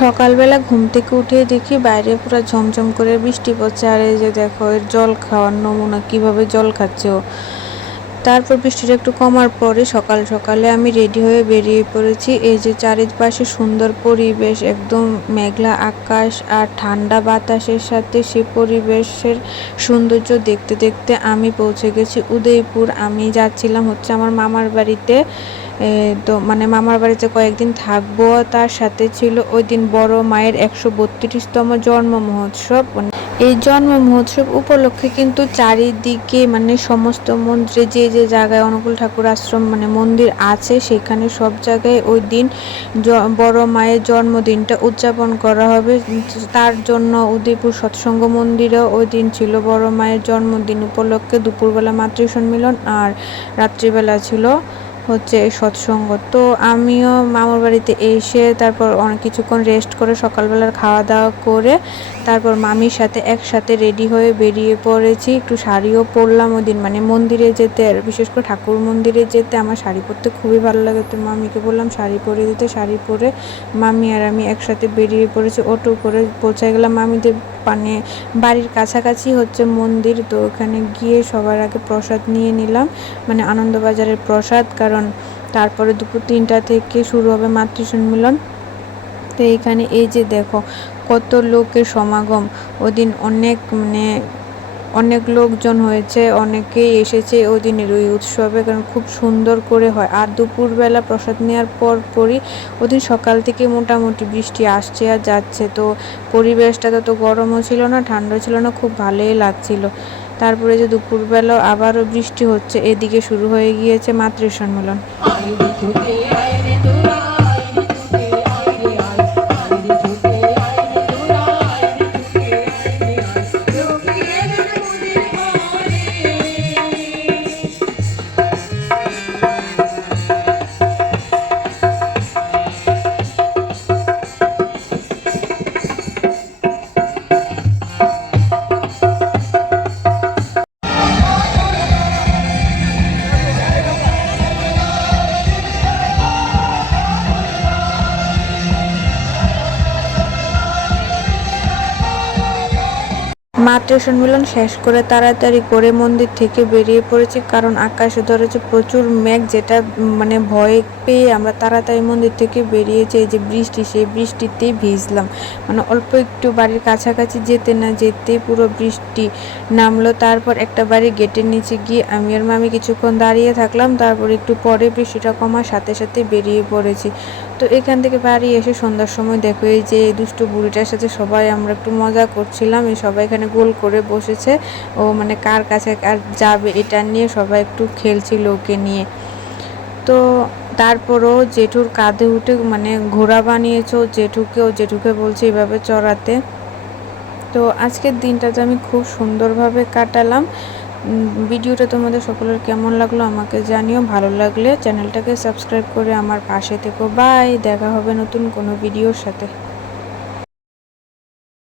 সকালবেলা ঘুম থেকে উঠে দেখি বাইরে পুরো ঝমঝম করে বৃষ্টি পড়ছে। আর এই যে দেখো এর জল খাওয়ার নমুনা, কিভাবে জল খাচ্ছে ও। তারপর বৃষ্টিটা একটু কমার পরে সকাল সকালে আমি রেডি হয়ে বেরিয়ে পড়েছি। এই যে চারিপাশে সুন্দর পরিবেশ, একদম মেঘলা আকাশ আর ঠান্ডা বাতাসের সাথে সে পরিবেশের সৌন্দর্য দেখতে দেখতে আমি পৌঁছে গেছি উদয়পুর। আমি যাচ্ছিলাম হচ্ছে আমার মামার বাড়িতে। তো মানে মামার বাড়িতে কয়েকদিন থাকবো। তার সাথে ছিল ওই দিন বড় মায়ের 132তম জন্ম মহোৎসব। এই জন্ম মহোৎসব উপলক্ষে কিন্তু চারিদিকে মানে সমস্ত মন্দিরে যে যে জায়গায় অনুকূল ঠাকুর আশ্রম মানে মন্দির আছে, সেখানে সব জায়গায় ওই দিন বড় মায়ের জন্মদিনটা উদযাপন করা হবে। তার জন্য উদয়পুর সৎসঙ্গ মন্দিরেও ওই দিন ছিল বড় মায়ের জন্মদিন উপলক্ষে দুপুরবেলা মাতৃ সম্মিলন, আর রাত্রিবেলা ছিল হচ্ছে সৎসঙ্গ। তো আমিও মামার বাড়িতে এসে তারপর অনেক কিছুক্ষণ রেস্ট করে সকালবেলার খাওয়া দাওয়া করে তারপর মামির সাথে একসাথে রেডি হয়ে বেরিয়ে পড়েছি। একটু শাড়িও পরলাম ওই দিন, মানে মন্দিরে যেতে, আর বিশেষ করে ঠাকুর মন্দিরে যেতে আমার শাড়ি পরতে খুবই ভালো লাগে। তো মামিকে বললাম শাড়ি পরে দিতে। শাড়ি পরে মামি আর আমি একসাথে বেরিয়ে পড়েছি। অটো করে পৌঁছে গেলাম মামিদের মানে বাড়ির কাছাকাছি হচ্ছে মন্দির। তো ওখানে গিয়ে সবার আগে প্রসাদ নিয়ে নিলাম, মানে আনন্দবাজারের প্রসাদ, কারণ তারপরে দুপুর 3টা থেকে শুরু হবে মাতৃ সম্মিলন। তো এইখানে এই যে দেখো কত লোকের সমাগম। ওদিন অনেক লোকজন হয়েছে, অনেকেই এসেছে ওই দিনের ওই উৎসবে, কারণ খুব সুন্দর করে হয়। আর দুপুরবেলা প্রসাদ নেওয়ার পরই ওদিন সকাল থেকে মোটামুটি বৃষ্টি আসছে আর যাচ্ছে। তো পরিবেশটা তো গরমও ছিল না, ঠান্ডা ছিল না, খুব ভালোই লাগছিল। তারপরে যে দুপুরবেলা আবারও বৃষ্টি হচ্ছে, এদিকে শুরু হয়ে গিয়েছে মাতৃ সম্মেলন। মাতৃ সম্মেলন শেষ করে তাড়াতাড়ি করে মন্দির থেকে বেরিয়ে পড়েছি, কারণ আকাশে ধরেছে প্রচুর মেঘ, যেটা মানে ভয় পেয়ে আমরা তাড়াতাড়ি মন্দির থেকে বেরিয়েছি। এই যে বৃষ্টি, সেই বৃষ্টিতেই ভিজলাম, মানে অল্প একটু বাড়ির কাছাকাছি যেতে না যেতেই পুরো বৃষ্টি নামলো। তারপর একটা বাড়ির গেটের নিচে গিয়ে আমি আর মামি কিছুক্ষণ দাঁড়িয়ে থাকলাম। তারপর একটু পরে বৃষ্টিটা কমার সাথে সাথে বেরিয়ে পড়েছি। তো এখান থেকে বাড়ি এসে সন্ধ্যার সময় দেখো এই যে দুষ্টু বুড়িটার সাথে সবাই আমরা একটু মজা করছিলাম। এই সবাই এখানে গোল করে বসেছে, ও মানে কার কাছে কার যাবে এটা নিয়ে সবাই একটু খেলছিল ওকে নিয়ে। তো তারপরও জেঠুর কাঁধে উঠে মানে ঘোড়া বানিয়েছে জেঠুকে বলছে এভাবে চড়াতে। তো আজকের দিনটাতে আমি খুব সুন্দরভাবে কাটালাম। ভিডিওটা তোমাদের সকলের কেমন লাগলো আমাকে জানিও। ভালো লাগলে চ্যানেলটাকে সাবস্ক্রাইব করে আমার পাশে থেকো। বাই, দেখা হবে নতুন কোনো ভিডিওর সাথে।